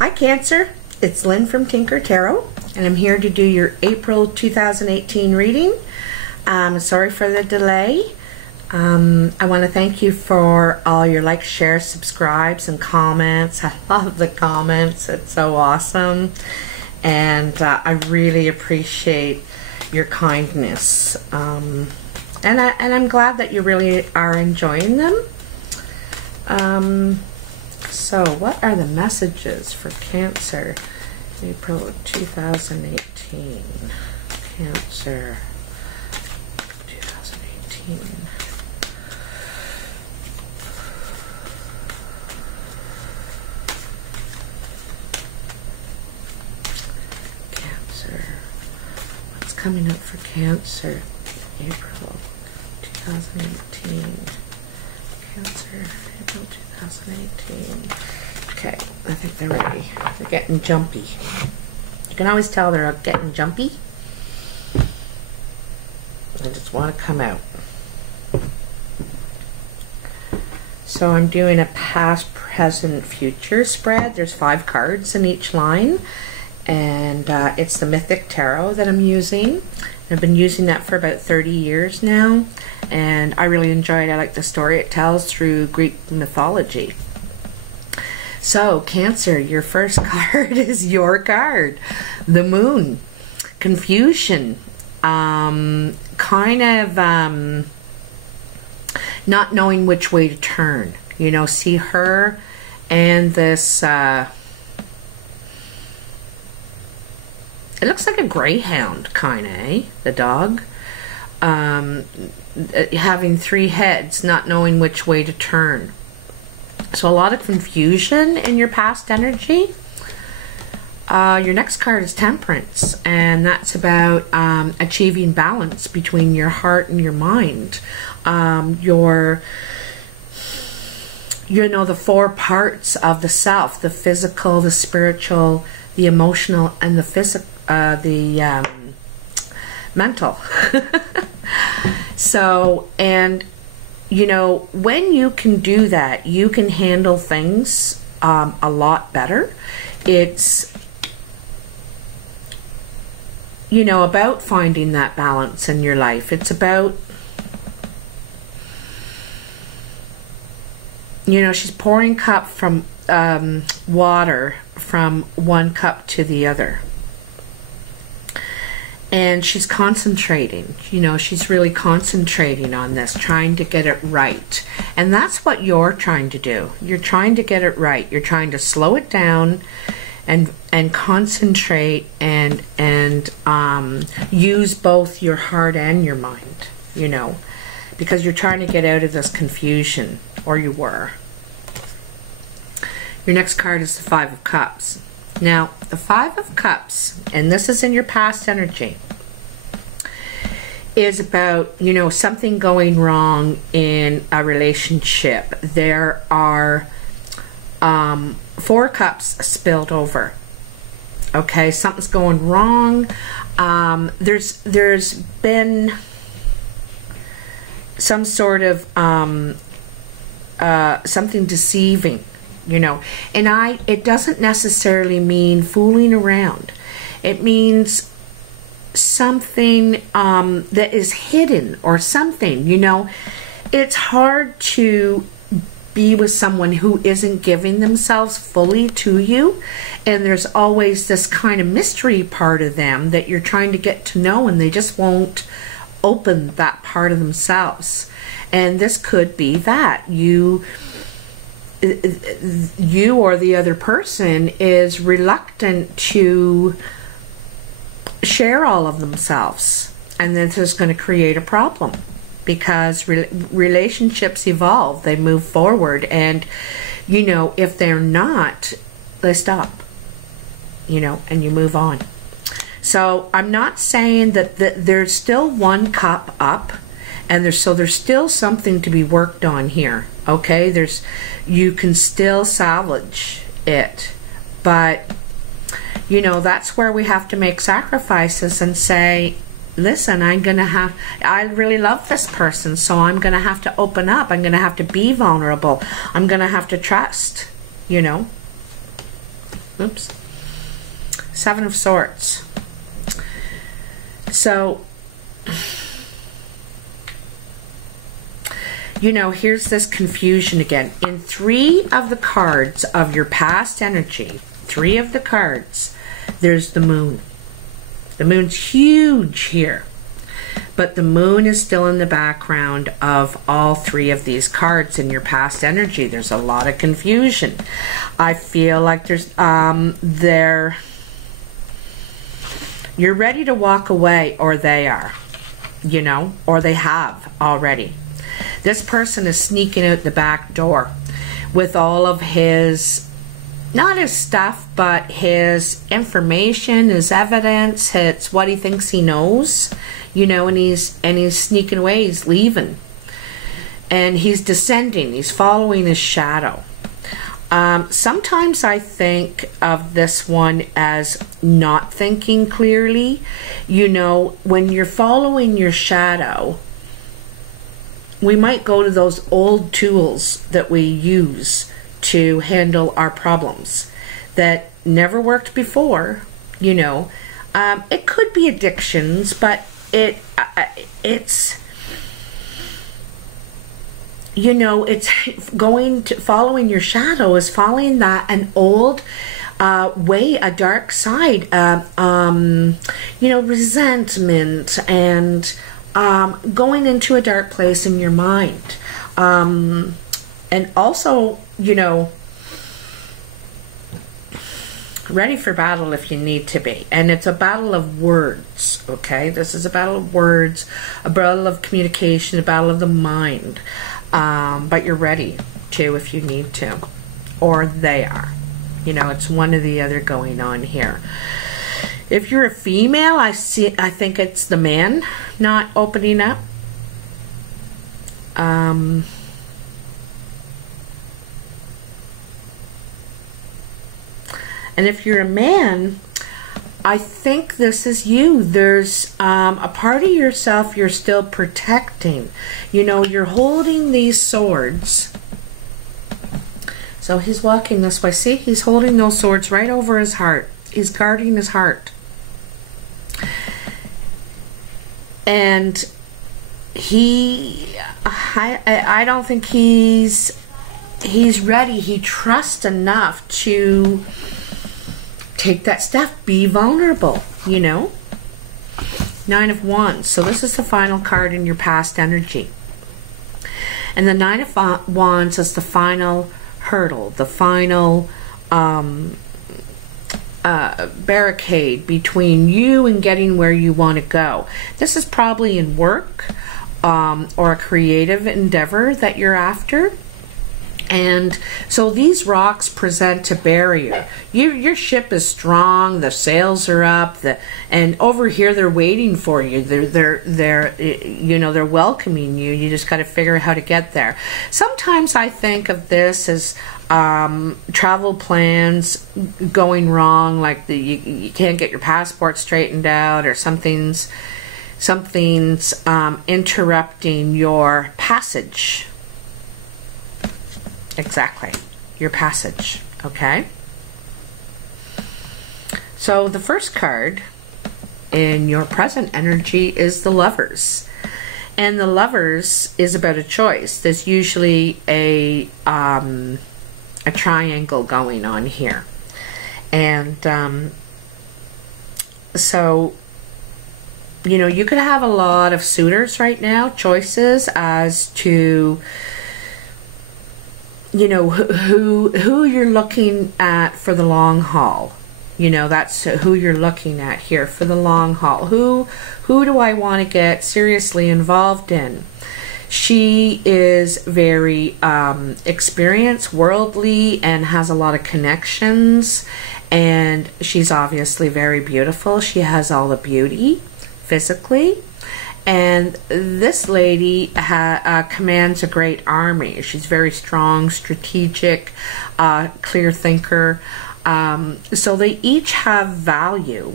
Hi Cancer, it's Lynn from Tinker Tarot, and I'm here to do your April 2018 reading. Sorry for the delay. I want to thank you for all your likes, shares, subscribes, and comments. I love the comments. It's so awesome. And I really appreciate your kindness. And I'm glad that you really are enjoying them. So what are the messages for Cancer, April 2018? Cancer, 2018. Cancer. What's coming up for Cancer, April 2018? Cancer, April 2018. Okay, I think they're ready. They're getting jumpy. You can always tell they're getting jumpy. I just want to come out. So I'm doing a past, present, future spread. There's 5 cards in each line. And it's the Mythic Tarot that I'm using. I've been using that for about 30 years now. And I really enjoy it. I like the story it tells through Greek mythology. So, Cancer, your first card is your card. The Moon. Confusion. Kind of not knowing which way to turn. You know, see her and this... it looks like a greyhound, kind of, eh? The dog. Having 3 heads, not knowing which way to turn. So a lot of confusion in your past energy. Your next card is Temperance, and that's about achieving balance between your heart and your mind. You know, the 4 parts of the self: the physical, the spiritual, the emotional, and the mental. So, and you know, when you can do that, you can handle things a lot better. It's, you know, about finding that balance in your life. It's about, you know, she's pouring cup from water from one cup to the other. And she's concentrating, you know, she's really concentrating on this, trying to get it right. And that's what you're trying to do. You're trying to get it right. You're trying to slow it down and concentrate and use both your heart and your mind, you know, because you're trying to get out of this confusion, or you were. Your next card is the 5 of Cups. Now, the 5 of Cups, and this is in your past energy, is about, you know, something going wrong in a relationship. There are 4 cups spilled over. Okay, something's going wrong. There's been some sort of something deceiving. You know, and it doesn't necessarily mean fooling around. It means something that is hidden or something, you know. It's hard to be with someone who isn't giving themselves fully to you, and there's always this kind of mystery part of them that you're trying to get to know, and they just won't open that part of themselves. And this could be that you or the other person is reluctant to share all of themselves, and this is going to create a problem, because relationships evolve, they move forward, and you know, if they're not, they stop, you know, and you move on. So I'm not saying that there's still 1 cup up, and there's still something to be worked on here. Okay, you can still salvage it, but you know, that's where we have to make sacrifices and say, listen, I really love this person, so I'm gonna have to open up. I'm gonna have to be vulnerable. I'm gonna have to trust, you know. Oops. Seven of Swords. So, you know, here's this confusion again. In 3 of the cards of your past energy, 3 of the cards, there's the moon. The moon's huge here. But the moon is still in the background of all 3 of these cards in your past energy. There's a lot of confusion. I feel like you're ready to walk away, or they are, you know, or they have already. This person is sneaking out the back door with all of his, not his stuff, but his information, his evidence, it's what he thinks he knows, you know, and he's sneaking away, he's leaving. And he's descending, he's following his shadow. Sometimes I think of this one as not thinking clearly. You know, when you're following your shadow, we might go to those old tools that we use to handle our problems that never worked before, you know. It could be addictions, but it's, you know, it's following your shadow is following an old way, a dark side, you know, resentment, and going into a dark place in your mind. And also, you know, ready for battle if you need to be. And it's a battle of words, okay? This is a battle of words, a battle of communication, a battle of the mind. But you're ready to if you need to. Or they are. You know, it's one or the other going on here. If you're a female, I think it's the man not opening up. And if you're a man, I think this is you. There's a part of yourself you're still protecting. You know, you're holding these swords. So he's walking this way. See, he's holding those swords right over his heart. He's guarding his heart. And I don't think he's ready. He trusts enough to take that step, be vulnerable, you know. 9 of Wands. So this is the final card in your past energy. And the 9 of Wands is the final hurdle, the final barricade between you and getting where you want to go. This is probably in work or a creative endeavor that you're after. And so these rocks present a barrier. Your ship is strong, the sails are up, and over here they're waiting for you. They're you know, they're welcoming you. You just got to figure out how to get there. Sometimes I think of this as travel plans going wrong, like you can't get your passport straightened out, or something's interrupting your passage. Exactly, your passage, okay? So the first card in your present energy is the Lovers. And the Lovers is about a choice. There's usually a triangle going on here. And so, you know, you could have a lot of suitors right now, choices as to, you know, who you're looking at for the long haul. You know, that's who you're looking at here for the long haul. Who do I want to get seriously involved in? She is very experienced, worldly, and has a lot of connections. And she's obviously very beautiful. She has all the beauty physically. And this lady commands a great army. She's very strong, strategic, clear thinker. So they each have value.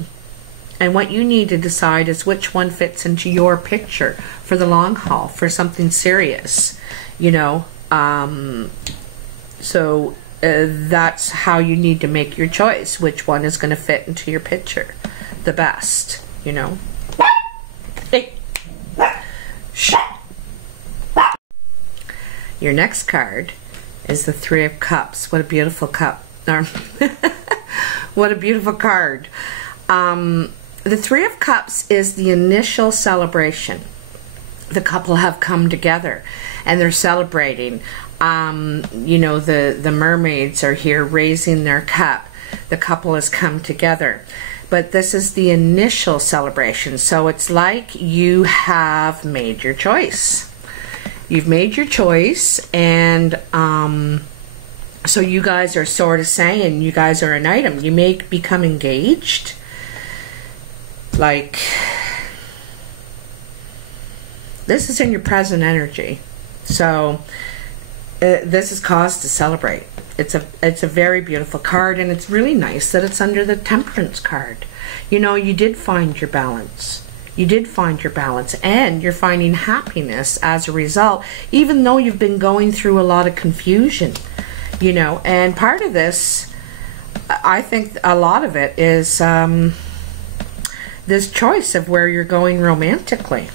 And what you need to decide is which one fits into your picture for the long haul, for something serious. You know, so that's how you need to make your choice, which one is going to fit into your picture the best, you know. Hey. Shh. Your next card is the Three of Cups. What a beautiful cup. What a beautiful card. The Three of Cups is the initial celebration. The couple have come together and they're celebrating. You know, the mermaids are here raising their cup. The couple has come together. But this is the initial celebration. So it's like you have made your choice. You've made your choice, and so you guys are sort of saying you guys are an item. You may become engaged. Like, this is in your present energy. So this is cause to celebrate. It's a very beautiful card, and it's really nice that it's under the Temperance card. You know, you did find your balance. You did find your balance, and you're finding happiness as a result, even though you've been going through a lot of confusion, you know. And part of this, I think a lot of it is this choice of where you're going romantically.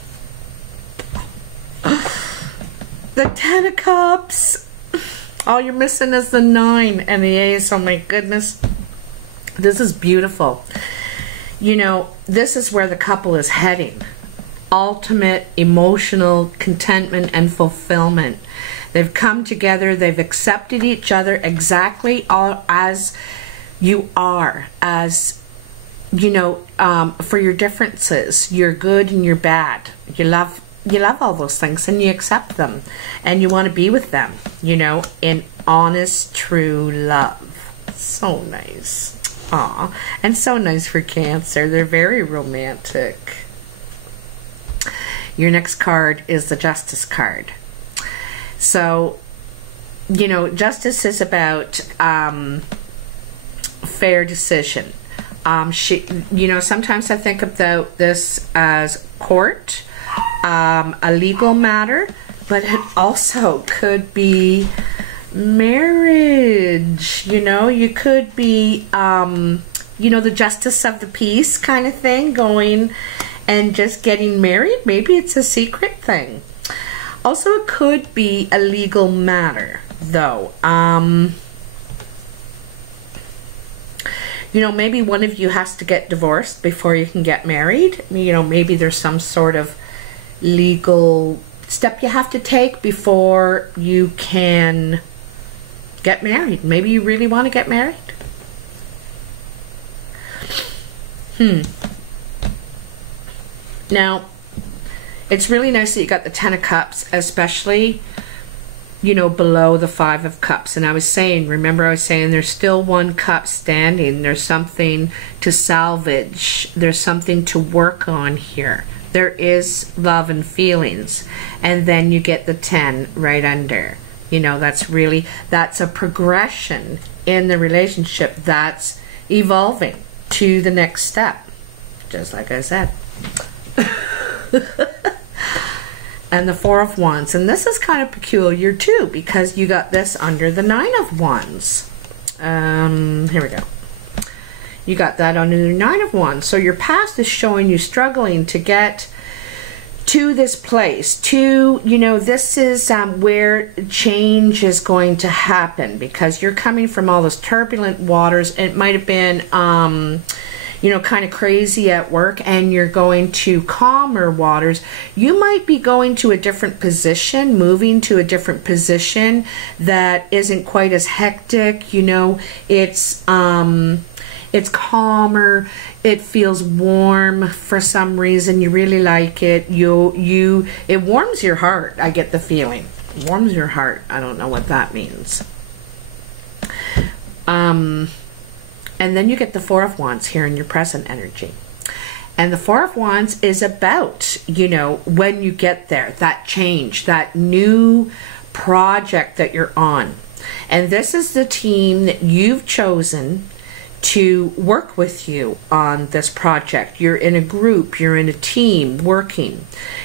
The Ten of Cups. All you're missing is the 9 and the Ace. Oh my goodness. This is beautiful. You know, this is where the couple is heading. Ultimate emotional contentment and fulfillment. They've come together. They've accepted each other exactly as you are. As, you know, for your differences. You're good and you're bad. You love all those things, and you accept them, and you want to be with them, you know, in honest, true love. So nice. Aw, and so nice for Cancer. They're very romantic. Your next card is the Justice card. So, you know, justice is about fair decision. You know, sometimes I think about this as court, a legal matter, but it also could be marriage. You know, you could be you know, the justice of the peace kind of thing, going and just getting married. Maybe it's a secret thing. Also, it could be a legal matter, though. You know, maybe one of you has to get divorced before you can get married. You know, maybe there's some sort of legal step you have to take before you can get married. Maybe you really want to get married. Now, it's really nice that you got the Ten of Cups, especially, you know, below the Five of Cups. And I was saying, remember I was saying there's still one cup standing. There's something to salvage. There's something to work on here. There is love and feelings. And then you get the 10 right under. You know, that's a progression in the relationship that's evolving to the next step. Just like I said. And the Four of Wands. And this is kind of peculiar too, because you got this under the Nine of Wands. Here we go. You got that under the Nine of Wands. So your past is showing you struggling to get to this place. To, you know, this is where change is going to happen, because you're coming from all those turbulent waters. It might have been you know, kind of crazy at work, and you're going to calmer waters. You might be going to a different position, moving to a different position that isn't quite as hectic. You know, it's calmer. It feels warm for some reason. You really like it. It warms your heart. I get the feeling. It warms your heart. I don't know what that means. And then you get the Four of Wands here in your present energy. And the Four of Wands is about, you know, when you get there, that change, that new project that you're on. And this is the team that you've chosen to work with you on this project. You're in a group, you're in a team working.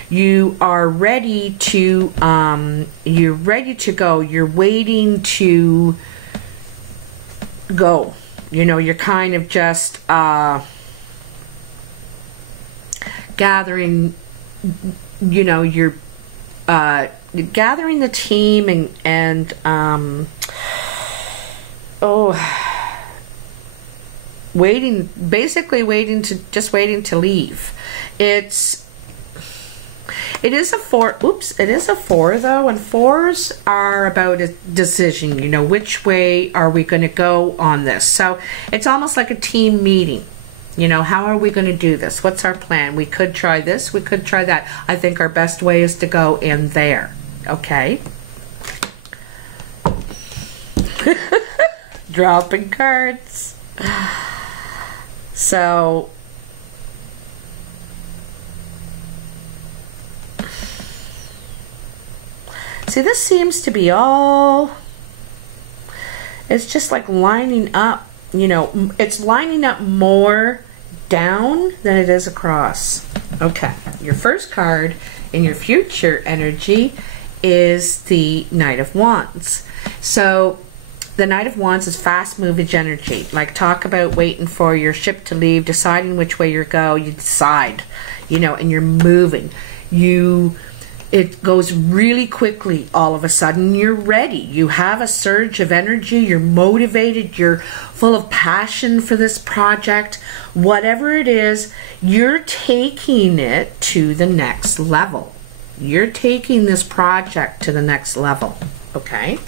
You are ready to, go. You're waiting to go. You know, you're kind of just gathering, you know, you're gathering the team and basically waiting to leave. It is a 4. Oops, it is a 4 though, and 4s are about a decision. You know, which way are we going to go on this? So it's almost like a team meeting. You know, how are we going to do this? What's our plan? We could try this, we could try that. I think our best way is to go in there. Okay? Dropping cards. So see, this seems to be all, it's just like lining up, you know, it's lining up more down than it is across. Okay, your first card in your future energy is the Knight of Wands. So the Knight of Wands is fast moving energy. Like, talk about waiting for your ship to leave, deciding which way you go. You decide, you know, and you're moving. It goes really quickly. All of a sudden, you're ready. You have a surge of energy. You're motivated. You're full of passion for this project. Whatever it is, you're taking it to the next level. You're taking this project to the next level. Okay?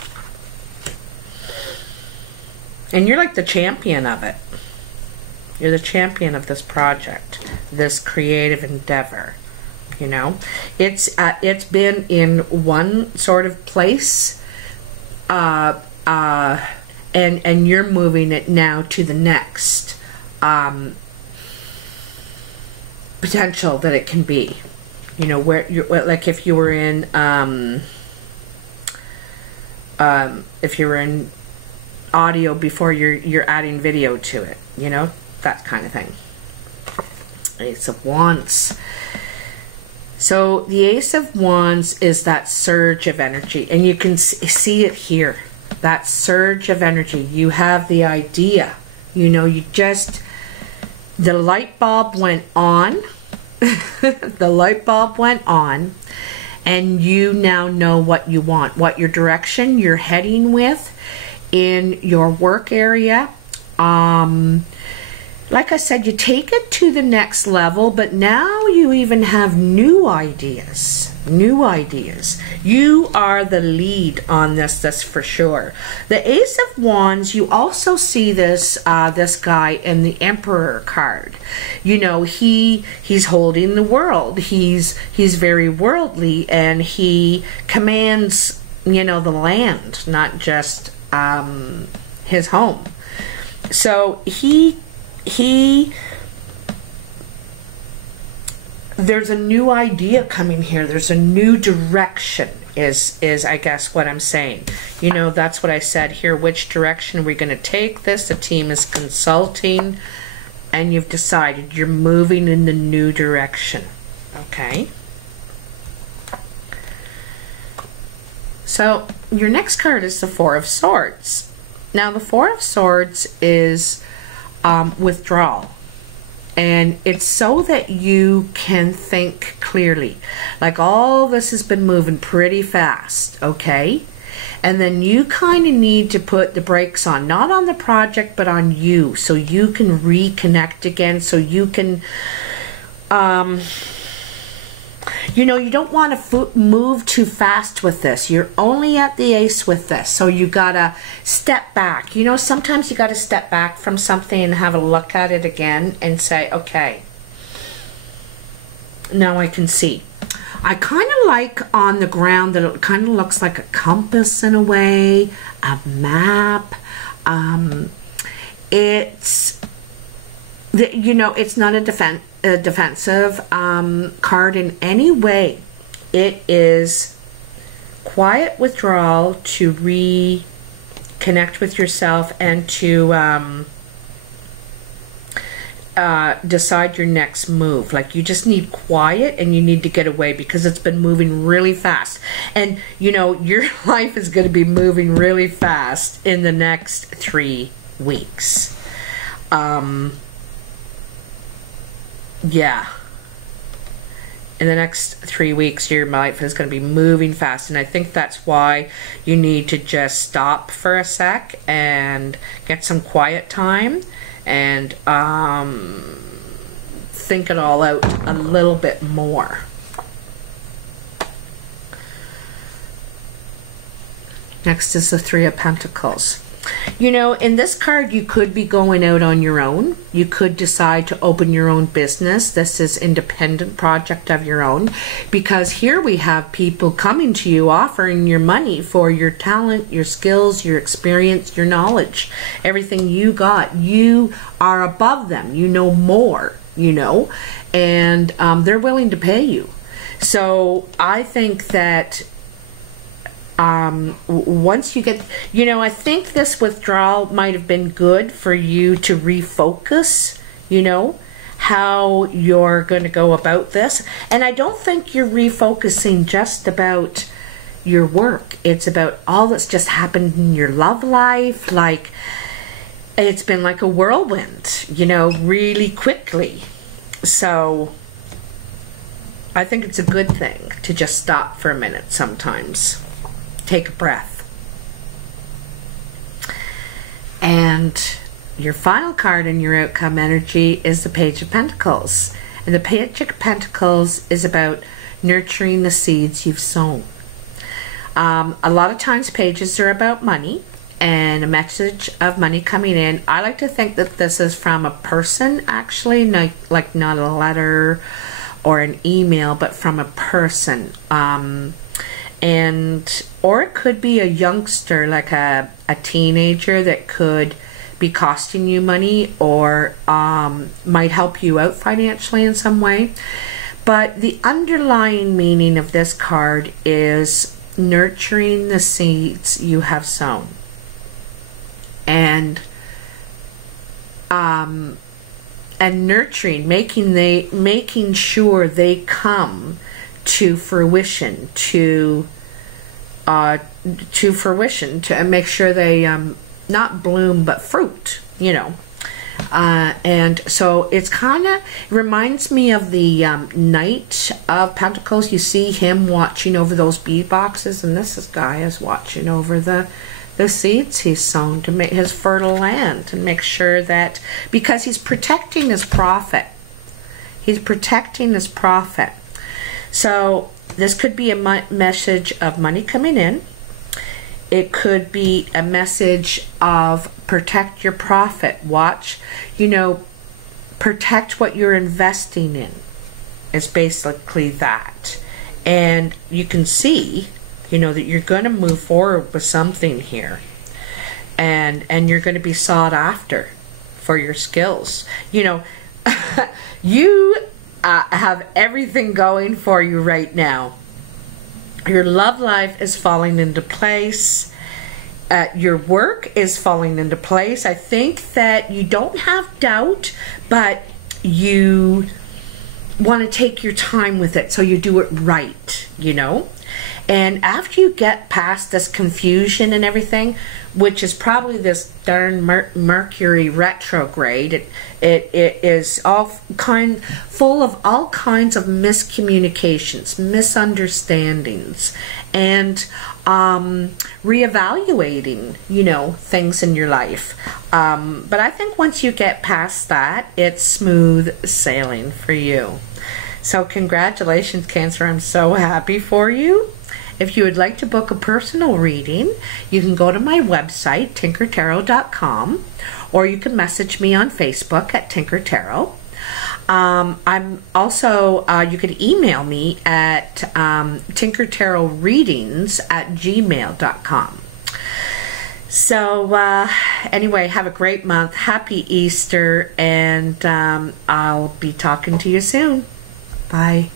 And you're like the champion of it. You're the champion of this project, this creative endeavor. You know, it's been in one sort of place, and you're moving it now to the next potential that it can be. You know, where you're, like, if you were in audio before you're adding video to it, you know, that kind of thing. Ace of Wands. So the Ace of Wands is that surge of energy, and you can see it here, that surge of energy. You have the idea, you know, the light bulb went on. The light bulb went on, and you now know what you want, what your direction you're heading with in your work area. Like I said, you take it to the next level, but now you even have new ideas. New ideas. You are the lead on this, that's for sure. The Ace of Wands, you also see this this guy in the Emperor card. You know, he's holding the world. He's very worldly, and he commands, you know, the land, not just his home. So there's a new idea coming here. There's a new direction is I guess what I'm saying. You know, that's what I said here. Which direction are we going to take this? The team is consulting, and you've decided you're moving in the new direction. Okay. So your next card is the Four of Swords. Now the Four of Swords is withdrawal, and it's so that you can think clearly. Like, all this has been moving pretty fast, okay, and then you kind of need to put the brakes on, not on the project but on you, so you can reconnect again, so you can you know, you don't want to move too fast with this. You're only at the ace with this, so you gotta step back. You know, sometimes you gotta step back from something and have a look at it again and say, okay, now I can see. I kind of like on the ground that it kind of looks like a compass in a way, a map. It's, you know, it's not a defensive card in any way. It is quiet withdrawal to reconnect with yourself and to decide your next move. Like, you just need quiet and you need to get away because it's been moving really fast, and you know your life is going to be moving really fast in the next 3 weeks. Yeah. In the next 3 weeks, your life is going to be moving fast. And I think that's why you need to just stop for a sec and get some quiet time and think it all out a little bit more. Next is the Three of Pentacles. You know, in this card, you could be going out on your own. You could decide to open your own business. This is independent project of your own. Because here we have people coming to you offering your money for your talent, your skills, your experience, your knowledge. Everything you got. You are above them. You know more, you know. And they're willing to pay you. So I think that once you get, you know, I think this withdrawal might have been good for you to refocus, you know, how you're going to go about this. And I don't think you're refocusing just about your work. It's about all that's just happened in your love life. Like, it's been like a whirlwind, you know, really quickly. So I think it's a good thing to just stop for a minute sometimes. Take a breath. And your final card in your outcome energy is the Page of Pentacles. And the Page of Pentacles is about nurturing the seeds you've sown. A lot of times pages are about money and a message of money coming in. I like to think that this is from a person, actually, like not a letter or an email, but from a person. Or it could be a youngster, like a teenager that could be costing you money or might help you out financially in some way. But the underlying meaning of this card is nurturing the seeds you have sown. And nurturing, making sure they come to fruition, to fruition, to make sure they not bloom but fruit, you know. And so it's kind of reminds me of the Knight of Pentacles. You see him watching over those bead boxes, and this guy is watching over the seeds he's sown to make his fertile land, and make sure that, because he's protecting his profit. He's protecting his profit. So this could be a message of money coming in. It could be a message of protect your profit. Watch, you know, protect what you're investing in. It's basically that. And you can see, you know, that you're going to move forward with something here. And you're going to be sought after for your skills. You know, you have everything going for you right now. Your love life is falling into place. Your work is falling into place. I think that you don't have doubt, but you want to take your time with it so you do it right, you know. And after you get past this confusion and everything, which is probably this darn Mercury retrograde, it is all full of all kinds of miscommunications, misunderstandings, and reevaluating, you know, things in your life. But I think once you get past that, it's smooth sailing for you. So congratulations, Cancer. I'm so happy for you. If you would like to book a personal reading, you can go to my website, tinkertarot.com, or you can message me on Facebook at tinkertarot. I'm also, you could email me at tinkertarotreadings@gmail.com. So anyway, have a great month. Happy Easter, and I'll be talking to you soon. Bye.